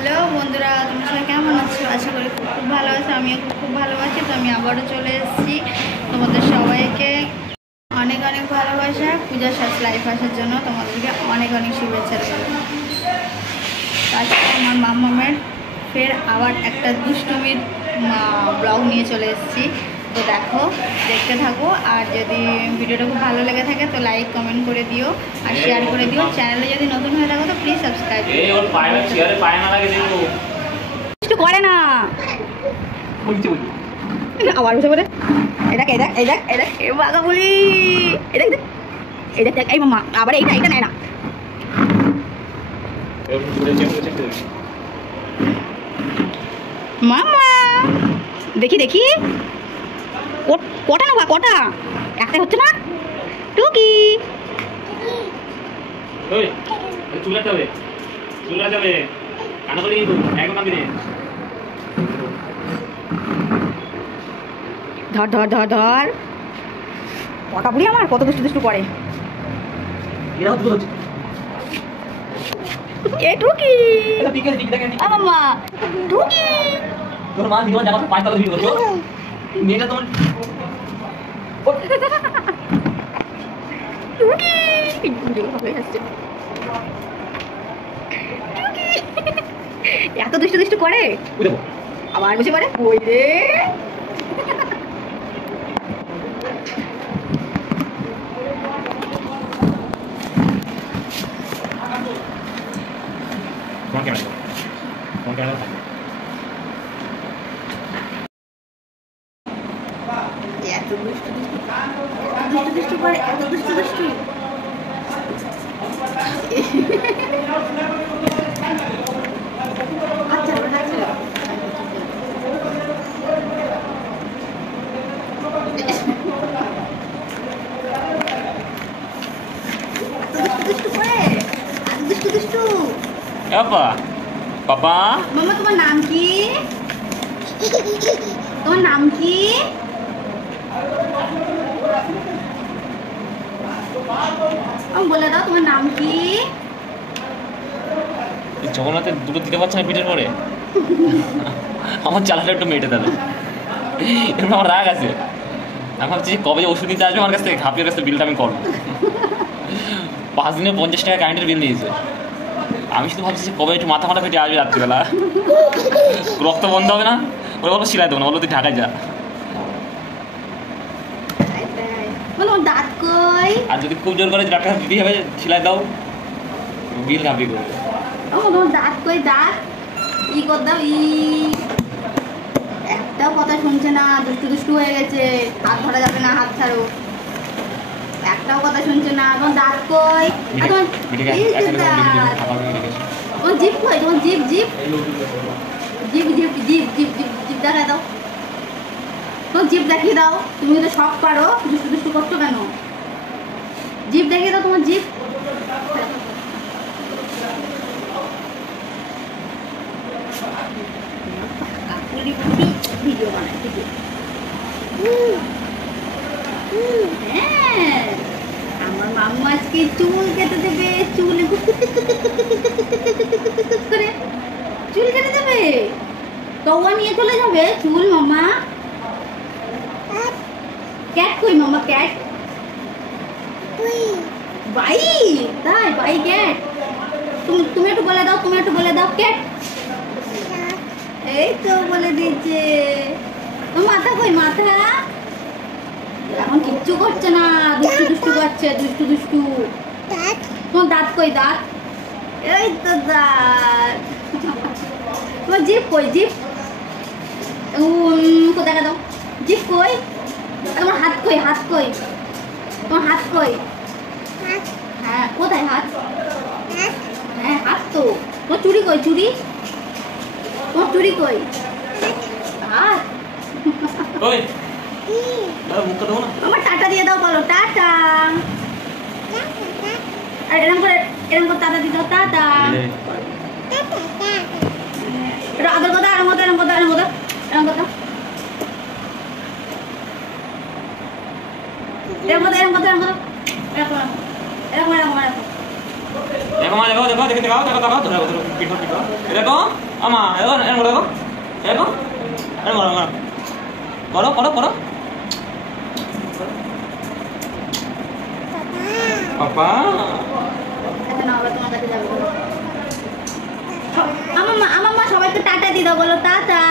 Hello বন্ধুরা, তোমরা সবাই কেমন আছো? আশা করি খুব ভালো আছো। আমিও খুব ভালো আছি। তো আমি আবারও চলে এসেছি তোমাদের সবাইকে অনেক অনেক ভালোবাসা। পূজা শেষ লাইফ আসার জন্য তোমাদেরকে অনেক অনেক শুভেচ্ছা রইল। আজকে আমার মাম্মামের ফের আবার একটা দুষ্টুমির ব্লগ নিয়ে চলে এসেছি। তো দেখো, দেখতে থাকো। আর যদি ভিডিওটা খুব ভালো লেগে থাকে তো লাইক কমেন্ট করে দিও আর শেয়ার করে দিও। চ্যানেলে যদি নতুন হয়ে থাকো তো প্লিজ সাবস্ক্রাইব করে না। আবার বসে বলে এটাকে এই দেখ এই দেখ এই দেখ এ বাগা বলি এই দেখ এই দেখ এই মামা আবার এইটা এইটা নেয় না। মামা দেখি দেখি কটা না কটা একটাই হচ্ছে না। টুকি ধর ধর ধর ধর কটা বুড়ি আমার কত দুষ্টু দুষ্টু করে। এ টুকি মামা টুকি তোর মা দিও জায়গা পাঁচ টাকা দিও তো মেয়েটা তোমার টুকি হবে আসছে। এত দুষ্টু দুষ্টু করে আবার বসে পড়ে ওই রে। এত দুষ্টু দুষ্টু দুষ্টু করে এত দুষ্টু দুষ্টু পাপা মামা তোমার নাম কি? তোমার নাম কি? বলে দাও তোমার নাম কি? জগন্নাথের দুটো দিতে পারছে না পিঠের পরে আমার চালাটা একটু মেটে তাহলে এরকম আমার রাগ আছে। আমি ভাবছি কবে যে ওষুধ নিতে আসবে আমার কাছ থেকে হাফিয়ার কাছ থেকে বিলটা আমি করবো। 5 দিনে 50 টাকা কারেন্টের বিল দিয়েছে। আমি শুধু ভাবছি কবে একটু মাথা মাথা ফেটে আসবে রাত্রিবেলা রক্ত বন্ধ হবে না। ওরা বলো সিলাই দেবো না, বলো তুই ঢাকায় যা। দাঁত কই? আর যদি খুব জোর করে ডাক্তার দিতে হবে সিলাই দাও বিল ঘাপি করবে। দাঁত কই? দাঁত ই কর দাও ই। একটাও কথা শুনছে না, দুষ্টু দুষ্টু হয়ে গেছে। হাত ধরা যাবে না, হাত ছাড়ো। একটাও কথা শুনছে না। তোমার দাঁত কই? তোমার জিপ কই? তোমার jeep jeep jeep jeep jeep jeep jeep jeep দেখায় দাও। তোমার জিপ দেখিয়ে দাও। তুমি তো সব পারো, দুষ্টু দুষ্টু করছো কেন? জিপ দেখিয়ে দাও তোমার জিপ। ভিডিও বানায় ঠিক হ্যাঁ। আমার মাম্মা আজকে চুল কেটে দেবে। চুল করে চুল কেটে দেবে। কৌয়া নিয়ে চলে যাবে চুল। মাম্মা ক্যাট কই? মাম্মা ক্যাট বাই তাই বাই ক্যাট। তুমি একটু বলে দাও, তুমি একটু বলে দাও ক্যাট। এই তো বলে দিয়েছে। মাথা কই? মাথা এখন কিচ্ছু করছে না, দুষ্টু দুষ্টু করছে দুষ্টু দুষ্টু। তোমার দাঁত কই? দাঁত এই তো দাঁত। তোমার জিপ কই? জিপ কোথায় দাও? জিপ কই? তোমার হাত কই? হাত কই? তোমার হাত কই? হ্যাঁ কোথায় হাত? হ্যাঁ হাত তো। তোমার চুড়ি কই? চুড়ি তোমার চুড়ি কই? হাত আমার টাটা দিয়ে দাও। বলো টাটা। আর এরকম করে টাটা দিয়ে দাও। টাটা আগের কথা এরকম কথা এরকম কথা এরকম কথা এরকম কথা এরকম কথা এরকম কথা এরকম কথা এরকম এরকম এরকম এরকম দেখো মা দেখো দেখো দেখে দেখাও দেখো দেখো পিঠো পিঠো দেখো আমা দেখো এরকম দেখো এরকম এরকম করো করো করো পাপা আচ্ছা না আবার তোমার কাছে যাবো। আমার মা সবাইকে টাটা দিয়ে দাও, বলো টাটা।